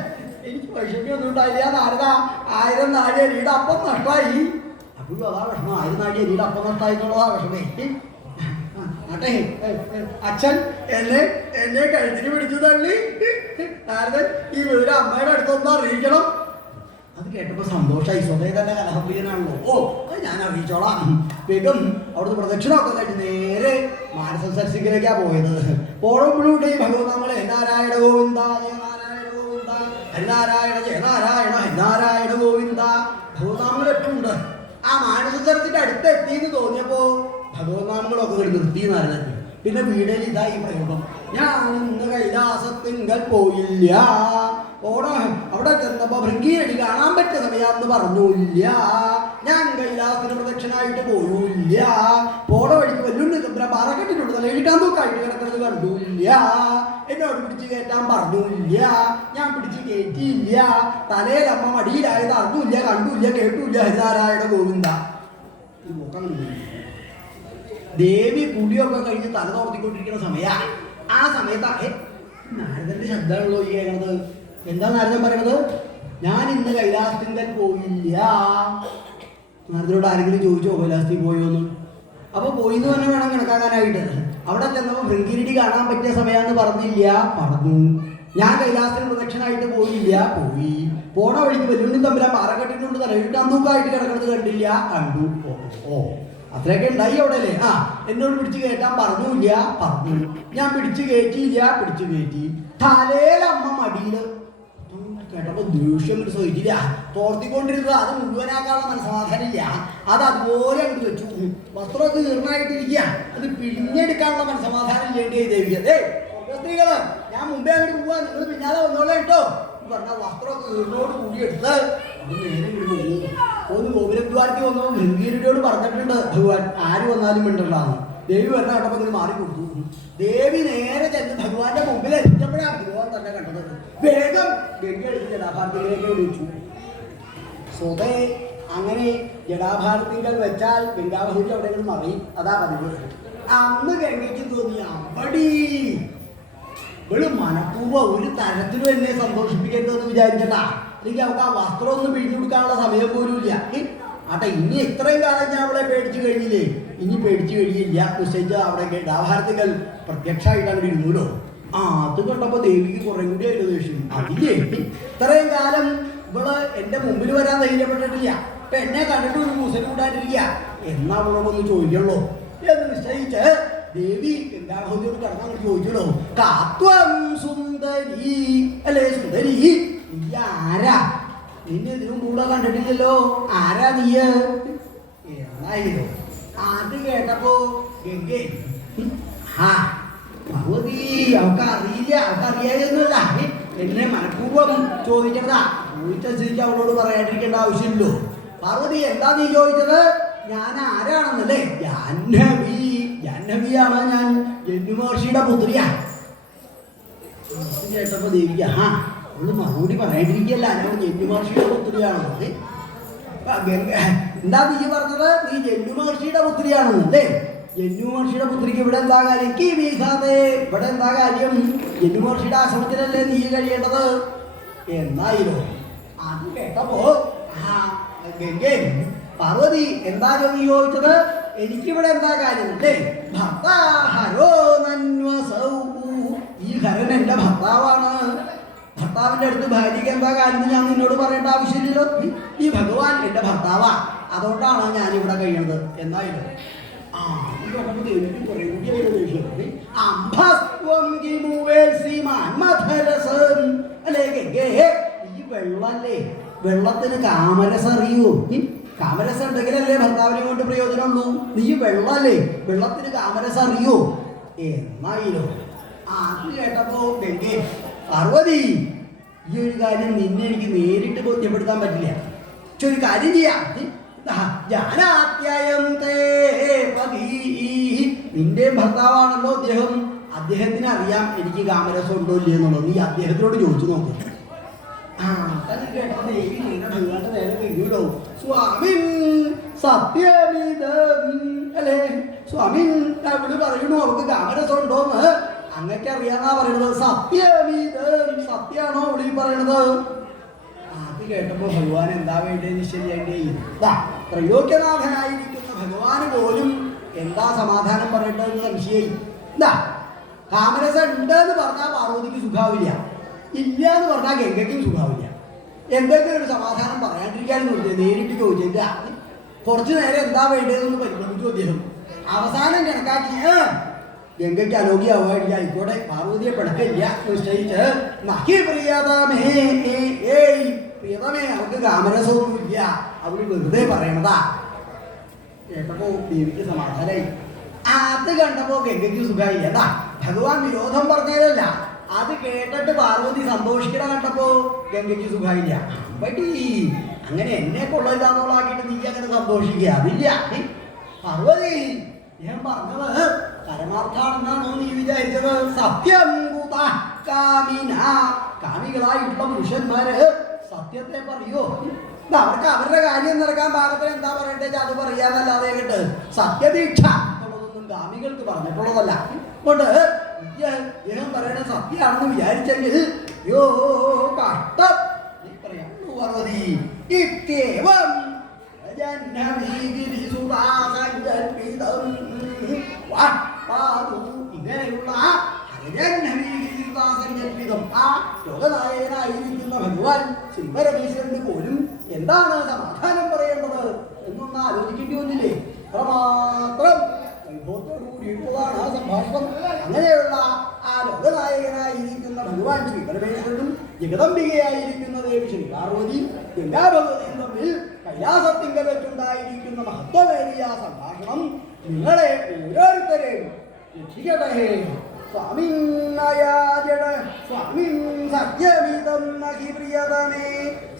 എനിക്ക് വൈഷമ്യൊന്നും ഉണ്ടായില്ല നാരദ. 1000 നാഴി അരിയുടെ അപ്പം നഷ്ടമായി. അപ്പോഴും അതാ വിഷമം, 1000 നാഴി അരിയുടെ അപ്പം നഷ്ടമായി എന്നുള്ളതാ വിഷമേ. ആട്ടെ അച്ഛൻ എന്നെ കഴുത്തിന് പിടിച്ചു തള്ളി. നാരദൻ ഈ വിവരം അമ്മയുടെ അടുത്തൊന്ന് അറിയിക്കണം. അത് കേട്ടപ്പോ സന്തോഷമായി. സ്വതേ തന്നെ കലഹപ്രിയനാണല്ലോ. അത് ഞാൻ അറിയിച്ചോളാം. വേഗം അവിടുന്ന് പ്രദക്ഷിണമൊക്കെ കഴിഞ്ഞ് നേരെ മാനസ സരസിംഗിലേക്കാ പോയത്. പോഴപ്പോഴും ഈ ഭഗവതാമളെ ഹരിനാരായണ ഗോവിന്ദ ജയ നാരായണ ഗോവിന്ദ ഹരിനാരായണ ജയ നാരായണ ഹരിനാരായണ ഗോവിന്ദ ഭഗവതാമകൾ എപ്പോഴും ഉണ്ട്. ആ മാനസ സരസിന്റെ അടുത്ത് എത്തിയെന്ന് തോന്നിയപ്പോ ഭഗവതാമകളൊക്കെ നിർത്തി നാരദൻ. പിന്നെ വീടിൽ ഇതാ ഈ പ്രയോഗം, ഞാൻ ഇന്ന് കൈലാസത്തിങ്കൽ പോയില്ല. അവിടെ ചെന്നപ്പോ ഭൃംഗിയടി കാണാൻ പറ്റിയ സമയാന്ന് പറഞ്ഞില്ല. ഞാൻ കൈലാസത്തിന് പ്രദക്ഷിണായിട്ട് പോയൂല്ല. പോണ വഴിക്ക് വല്ലുണ്ട് തമ്പുരാൻ പാറക്കെട്ടിട്ടുണ്ട് തലയിട്ടാൻ തൂക്കായിട്ട് കിടക്കുന്നത് കണ്ടൂല്ല. എന്നോട് പിടിച്ച് കയറ്റാൻ പറഞ്ഞൂല്ല. ഞാൻ പിടിച്ച് കയറ്റിയില്ല. തലയിലമ്മ മടിയിലായത് അറിഞ്ഞൂല്ല, കണ്ടൂല്ല, കേട്ടൂല്ല. ഹരിനാരായണ ഗോവിന്ദ. ദേവി കുടിയൊക്കെ കഴിഞ്ഞ് തല തോർത്തിക്കൊണ്ടിരിക്കുന്ന സമയാ. ആ സമയത്താ നാരദന്റെ ശബ്ദമാണല്ലോ ഈ കേൾക്കണത്. എന്താ നാരദൻ പറയണത്? ഞാൻ ഇന്ന് കൈലാസത്തിങ്കൽ പോയില്ല. നാരദനോട് ആരെങ്കിലും ചോദിച്ചോ കൈലാസത്തിൽ പോയോന്ന്? അപ്പൊ പോയി എന്ന് തന്നെ വേണം കണക്കാക്കാനായിട്ട്. അവിടെ ചെന്നപ്പോൾ ഭൃംഗിരിടി കാണാൻ പറ്റിയ സമയമാണെന്ന് പറഞ്ഞില്ല, പറഞ്ഞു. ഞാൻ കൈലാസത്തിന് പ്രദക്ഷിണായിട്ട് പോയില്ല, പോയി. പോണ വഴിക്ക് വെല്ലുണ്ണി തമ്പുരാൻ പാറക്കെട്ടിട്ടുണ്ട് തലയിട്ടാൻ തൂക്കായിട്ട് കിടക്കുന്നത് കണ്ടില്ല, കണ്ടു. ഓ അത്രയൊക്കെ ഉണ്ടായി അവിടെ അല്ലേ? എന്നോട് പിടിച്ച് കയറ്റാൻ പറഞ്ഞൂല്ല, പറഞ്ഞു. ഞാൻ പിടിച്ച് കയറ്റിയില്ല, പിടിച്ചു കയറ്റി. തലേലമ്മ മടിയില് കേട്ടപ്പോ ദേഷ്യം കൊണ്ട് സഹിച്ചില്ല. തോർത്തിക്കൊണ്ടിരുന്നത് അത് മുഴുവനാക്കാനുള്ള മനസ്സമാധാനമില്ല. അത് അതുപോലെ അങ്ങോട്ട് വെച്ചു. വസ്ത്രമൊക്കെ നീർണായിട്ടിരിക്കുക. അത് പിഴിഞ്ഞെടുക്കാനുള്ള മനസ്സമാധാനം ഇല്ലേണ്ടി ദേവിക്ക്. സ്ത്രീകള് ഞാൻ മുമ്പേ അങ്ങോട്ട് പോവാ, നിങ്ങൾ പിന്നാലെ വന്നോളാം കേട്ടോ പറഞ്ഞ വസ്ത്രമൊക്കെ നീർണോട് കൂടി എടുത്ത് അത് നേരെ ഇങ്ങോട്ട് പോകും. ഒന്ന് ഗോപുരദ്വാരത്തിൽ വന്നപ്പോൾ ഭൃംഗീരടിയോട് പറഞ്ഞിട്ടുണ്ട് ഭഗവാൻ ആര് വന്നാലും മിണ്ടണ്ടാന്ന്. ദേവി വരണ കണ്ടപ്പോൾ ഇങ്ങനെ മാറിക്കൊടുത്തു. ദേവി നേരെ ചെന്ന് ഭഗവാന്റെ മുമ്പിൽ എത്തിയപ്പോഴാണ് ഭഗവാൻ തന്നെ കണ്ടത്. വേഗം ഗംഗ എടുത്ത് ജടാഭാരതിയിലേക്ക് വിളിച്ചു. സ്വതേ അങ്ങനെ ജടാഭാരതികൾ വെച്ചാൽ ഗംഗാബഹുരി അവിടെ മറിയും. അതാ പതിവ്. അന്ന് ഗംഗയ്ക്ക് തോന്നി അമ്പടി ഇവള് മനഃപൂർവ്വം ഒരു തരത്തിലും എന്നെ സന്തോഷിപ്പിക്കരുതെന്ന് വിചാരിച്ചട്ടാ. അല്ലെങ്കിൽ അവൾക്ക് ആ വസ്ത്രം ഒന്നും പിഴിഞ്ഞു കൊടുക്കാനുള്ള സമയം പോലും ഇല്ല. ആട്ടെ ഇനി ഇത്രയും കാലം ഞാൻ അവളെ പേടിച്ചു കഴിഞ്ഞില്ലേ, ഇനി പേടിച്ചു കഴിയില്ല നിശ്ചയിച്ച അവിടെ ജടാഭാരതികൾ പ്രത്യക്ഷമായിട്ട് അങ്ങനെ ഇരുന്നൂലോ. അത് കണ്ടപ്പോ ദേവിക്ക് കുറെ കൂടി അതിന്റെ ദേഷ്യം. അതില്ലേ ഇത്രയും കാലം ഇവള് എന്റെ മുമ്പിൽ വരാൻ ധൈര്യപ്പെട്ടിട്ടില്ല. ഇപ്പൊ എന്നെ കണ്ടിട്ട് ഒരു മുസൽ കൂടാണ്ടിരിക്കുക. എന്നാ അവളോടൊന്ന് ചോദിക്കണല്ലോ എന്ന് നിശ്ചയിച്ച് ദേവി ഗംഗാഭൂതിയോട് കടന്നു ചോദിച്ചല്ലോ. കാത്വം സുന്ദരി അല്ലേ സുന്ദരി, നീ ആരാ? നിന്നെ ഇതിനും കൂടെ കണ്ടിട്ടില്ലല്ലോ, ആരാ നീ എന്നായിരുന്നു? അത് കേട്ടപ്പോ ഗംഗേ ഭഗവതി അവൾക്ക് അറിയില്ല, അവൾക്ക് അറിയാതൊന്നുമല്ല. എന്നെ മനഃപൂർവ്വം ചോദിക്കണതാ. ചോദിച്ച സ്ഥിതിക്ക് അവളോട് പറയാണ്ടിരിക്കേണ്ട ആവശ്യമില്ലല്ലോ. പാർവതി എന്താ നീ ചോദിച്ചത്? ഞാൻ ആരാണെന്നല്ലേ? ജാഹ്നവി. ജാഹ്നവിയാണ് ഞാൻ, ജന്നു മഹർഷിയുടെ പുത്രിയാ. കേട്ടപ്പോ ദേവിക്ക് ഒന്ന് മറുപടി പറയാണ്ടിരിക്കല്ല, ഞാൻ ജന്നു മഹർഷിയുടെ പുത്രിയാണെന്ന്. എന്താ നീ പറഞ്ഞത്? നീ ജന്നു മഹർഷിയുടെ പുത്രിയാണെന്നല്ലേ? ജന്നു മഹർഷിയുടെ പുത്രിക്ക് ഇവിടെ എന്താ കാര്യം? ഇവിടെ എന്താ കാര്യം? ജന്നു മഹർഷിയുടെ ആശ്രമത്തിലല്ലേ നീ കഴിയേണ്ടത് എന്നായില്ലോ. അത് കേട്ടപ്പോ ഗംഗേ പാർവതി എന്താ നീ ചോദിച്ചത്? എനിക്കിവിടെ എന്താ കാര്യം? ഭർത്താഹരോ നന്വസൗ, ഈ ഹരൻ എന്റെ ഭർത്താവാണ്. ഭർത്താവിന്റെ അടുത്ത് ഭാര്യയ്ക്ക് എന്താ കാര്യം ഞാൻ നിന്നോട് പറയേണ്ട ആവശ്യമില്ലല്ലോ. ഈ ഭഗവാൻ എന്റെ ഭർത്താവാ, അതുകൊണ്ടാണ് ഞാനിവിടെ കഴിയുന്നത് എന്നായിരുന്നു. ഈ വെള്ളല്ലേ, വെള്ളത്തിന് കാമരസം അറിയൂ? കാമരസം ഉണ്ടെങ്കിലല്ലേ ഭർത്താവിനെ കൊണ്ട് പ്രയോജനമുള്ളൂ. നീ വെള്ളല്ലേ, വെള്ളത്തിന് കാമരസം അറിയോ എന്നായില്ലോ. അത് കേട്ടപ്പോ ഗംഗേ പാർവതി ഈ ഒരു കാര്യം നിന്നെ എനിക്ക് നേരിട്ട് ബോധ്യപ്പെടുത്താൻ പറ്റില്ല. പക്ഷെ ഒരു കാര്യം ചെയ്യാം. നിന്റെ ഭർത്താവാണല്ലോ അദ്ദേഹം. അദ്ദേഹത്തിന് അറിയാം എനിക്ക് കാമരസം ഉണ്ടോ ഇല്ലേ എന്നുള്ളത്. നീ അദ്ദേഹത്തിനോട് ചോദിച്ചു നോക്ക്. സ്വാമിൻ സത്യമിതം അല്ലേ? സ്വാമിൻ അവിടെ പറയണു അവർക്ക് കാമരസം ഉണ്ടോന്ന്. അങ്ങക്ക് അറിയാന്നാ പറയണത്. സത്യമിതം, സത്യാണോ അവിടെ പറയണത്? അത് കേട്ടപ്പോ ഭഗവാൻ എന്താ വേണ്ടത് ശരിയായിട്ടേ. ത്രൈലോക്യനാഥനായിരിക്കുന്ന ഭഗവാന് പോലും എന്താ സമാധാനം പറയേണ്ടതെന്ന് സംശയായി. എന്താ കാമരസം ഉണ്ട് എന്ന് പറഞ്ഞാൽ പാർവതിക്ക് സുഖാവില്ല, ഇല്ല എന്ന് പറഞ്ഞാൽ ഗംഗയ്ക്കും സുഖാവില്ല. എന്തെങ്കിലും ഒരു സമാധാനം പറയാണ്ടിരിക്കാനും നോക്കിയത്. നേരിട്ട് ചോദിച്ചില്ല. കുറച്ചു നേരം എന്താ വേണ്ടതെന്ന് പരിഗണിച്ചു അദ്ദേഹം. അവസാനം കണക്കാക്കി ഗംഗയ്ക്ക് അലോഗ്യമാവില്ല, ആയിക്കോട്ടെ പാർവതിയെ പിടക്കില്ല നിശ്ചയിച്ച് നഹി പ്രിയതമേ, പ്രിയതമേ അവർക്ക് കാമരസമൊന്നുമില്ല, അവര് വെറുതെ പറയണതാ. കേട്ടപ്പോ ദേവിക്ക് സമാധാനായി. അത് കണ്ടപ്പോ ഗംഗയ്ക്ക് സുഖമായില്ല. ഭഗവാൻ വിരോധം പറഞ്ഞതല്ല, അത് കേട്ടിട്ട് പാർവതി സന്തോഷിക്കണ കണ്ടപ്പോ ഗംഗയ്ക്ക് സുഖമായില്ല. അമ്പടി അങ്ങനെ എന്നെ കൊള്ളയില്ലാന്നോളാക്കിയിട്ട് നീ അങ്ങനെ സന്തോഷിക്കുക അതില്ല. പാർവതി ഞാൻ പറഞ്ഞത് പരമാർത്ഥാണെന്നാണോ നീ വിചാരിച്ചത്? സത്യം കാമികളായിട്ടുള്ള പുരുഷന്മാര് സത്യത്തെ പറയോ? അവർക്ക് അവരുടെ കാര്യം നടക്കാൻ പാകത്തിന് എന്താ പറയണ്ടേ അത് പറയാന്നല്ലാതെ കേട്ട് സത്യദീക്ഷ എന്നുള്ളതൊന്നും കാമികൾക്ക് പറഞ്ഞിട്ടുള്ളതല്ല. കൊണ്ട് ഇദ്ദേഹം പറയണ സത്യമാണെന്ന് വിചാരിച്ചെങ്കിൽ യോ കഷ്ടം പറയാം. പാർവതി ഇത്യവം ഇങ്ങനെയുള്ള സങ്കല്പിതം ആ ലോകനായകനായിരിക്കുന്ന ഭഗവാൻ ശ്രീ പരമേശ്വരന് പോലും എന്താണ് സമാധാനം പറയേണ്ടത് എന്നൊന്ന് ആലോചിക്കേണ്ടി വന്നില്ലേ? അത്രമാത്രം വൈഭവത്തോടുകൂടിയിട്ടുള്ളതാണ് ആ സംഭാഷണം. അങ്ങനെയുള്ള ആ ലോകനായകനായിരിക്കുന്ന ഭഗവാൻ ശ്രീ പരമേശ്വരനും ജഗദംബികയായിരിക്കുന്ന ദേവി ശ്രീ പാർവതിയും ഗംഗാഭഗവതിയും തമ്മിൽ കൈലാസത്തിങ്കൽ വെച്ചുണ്ടായിരിക്കുന്ന മഹത്വമേറിയ സംഭാഷണം നിങ്ങളെ ഓരോരുത്തരെയും രക്ഷിക്കട്ടെ. സ്വാമിന്നയാജട സ്വാമിൻ സത്യമിതം നഹി പ്രിയതമേ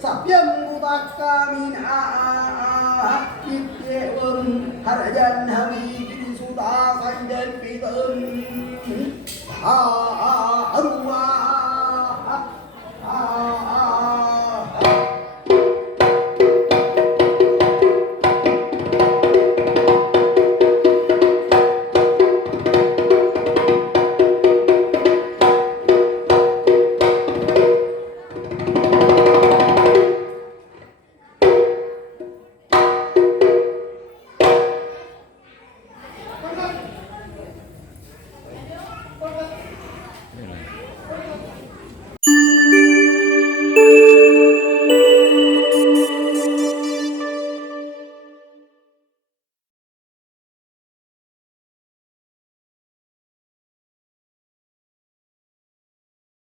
സത്യം മുദാക്കാമിനാ ഇത്യേവം ഹരജഹ്നവീ ഗിരിസുതാ സങ്കൽപിതം